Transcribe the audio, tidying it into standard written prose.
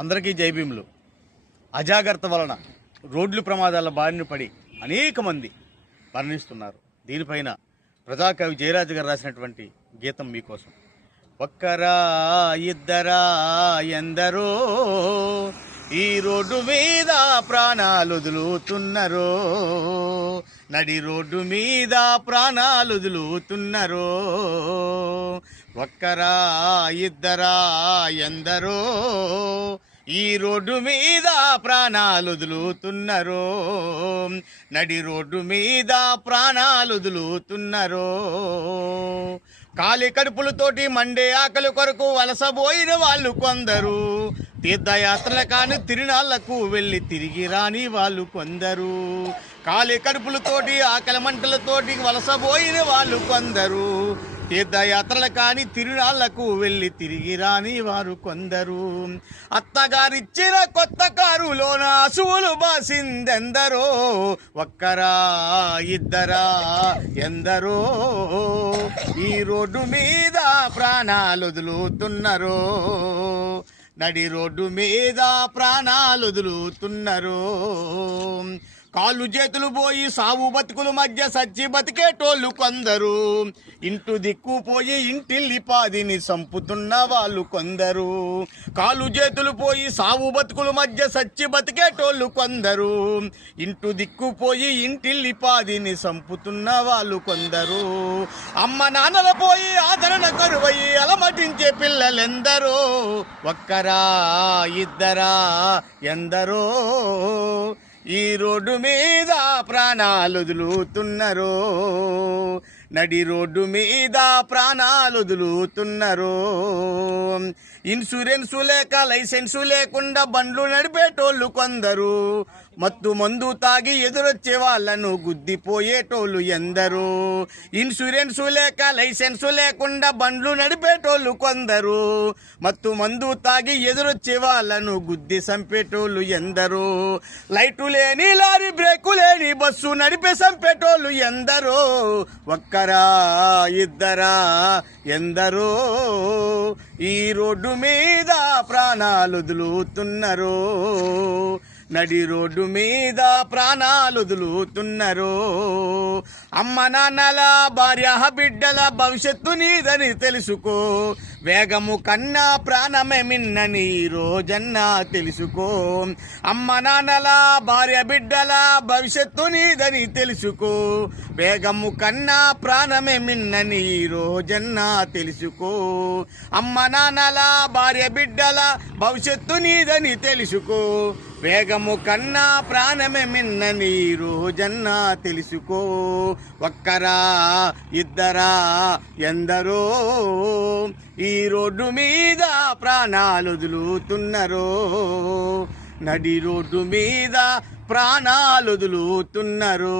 అందరికీ జైభీములు. అజాగ్రత్త వలన రోడ్లు ప్రమాదాల బారిన పడి అనేక మంది మరణిస్తున్నారు. దీనిపైన ప్రజాకవి జయరాజు గారు రాసినటువంటి గీతం మీకోసం. ఒక్కరా ఇద్దరా ఎందరో ఈ రోడ్డు మీద ప్రాణాలు వదులుతున్నరో, నడి రోడ్డు మీద ప్రాణాలు వదులుతున్నరో. ఒక్కరా ఇద్దరా ఎందరో ఈ రోడ్డు మీద ప్రాణాలు వదులుతున్నరో, నడి రోడ్డు మీద ప్రాణాలు వదులుతున్నరో. కాలి కడుపులతోటి మండే ఆకలి కొరకు వలసబోయిన వాళ్ళు కొందరు, తీర్థయాత్రల కాని తిరునాళ్లకు వెళ్ళి తిరిగి రాని వాళ్ళు కొందరు. కాలి కడుపులతోటి ఆకలి మంటలతోటి వలసబోయిన వాళ్ళు కొందరు, తీర్థయాత్రలు కాని తిరునాళ్లకు వెళ్ళి తిరిగి రాని వారు కొందరు. అత్తగారిచ్చిన కొత్త కారులోన అసువులు బాసిందెందరో, ఒక్కరా ఇద్దరా ఎందరో ఈ రోడ్డు మీద ప్రాణాలు వదులుతున్నరో, నడి రోడ్డు మీద ప్రాణాలు వదులుతున్నరో. కాళ్ళు చేతులు పోయి సావు బతుకుల మధ్య సచ్చి బతికేటోళ్ళు కొందరు, ఇంటు దిక్కు పోయి ఇంటిల్లిపాదిని చంపుతున్న వాళ్ళు కొందరు. కాళ్ళు చేతులు పోయి సావు బతుకుల మధ్య సచ్చి బతికేటోళ్ళు కొందరు, ఇంటు దిక్కు పోయి ఇంటిల్లిపాదిని చంపుతున్న వాళ్ళు కొందరు. అమ్మ నాన్నల పోయి ఆదరణ కరువయి అలమటించే పిల్లలెందరో, ఒక్కరా ఇద్దరా ఎందరో ఈ రోడ్డు మీద ప్రాణాలు వదులుతున్నరో, నడి రోడ్డు మీద ప్రాణాలు వదులుతున్నరో. ఇన్సూరెన్సు లేక లైసెన్సు లేకుండా బండ్లు నడిపేటోళ్ళు కొందరు, మత్తు మందు తాగి ఎదురొచ్చే వాళ్ళను గుద్దిపోయేటోళ్ళు ఎందరో. ఇన్సూరెన్సు లేక లైసెన్సు లేకుండా బండ్లు నడిపేటోళ్ళు కొందరు, మత్తు మందు తాగి ఎదురొచ్చే వాళ్ళను గుద్ది చంపేటోళ్ళు ఎందరో. లైటు లేని లారీ బ్రేకు లేని బస్సు నడిపే చంపేటోళ్ళు ఎందరో, ఒక్కరా ఇద్దరా ఎందరో ఈ రోడ్డు మీద ప్రాణాలు వదులుతున్నరో, నడి రోడ్డు మీద ప్రాణాలు వదులుతున్నరో. అమ్మ నాన్నల భార్య బిడ్డల భవిష్యత్తు నీదని తెలుసుకో, వేగము కన్నా ప్రాణమే మిన్నని రోజన్నా తెలుసుకో. అమ్మ నాన్నల భార్య బిడ్డల భవిష్యత్తు నీదని తెలుసుకో, వేగము కన్నా ప్రాణమే మిన్నని రోజన్నా తెలుసుకో. అమ్మ నాన్నల భార్య బిడ్డల భవిష్యత్తు నీదని తెలుసుకో, వేగము కన్నా ప్రాణమే మిన్నని రోజన్నా తెలుసుకో. ఒక్కరా ఇద్దరా ఎందరో ఈ రోడ్డు మీద ప్రాణాలు వదులుతున్నరో, నడి రోడ్డు మీద ప్రాణాలు వదులుతున్నరో.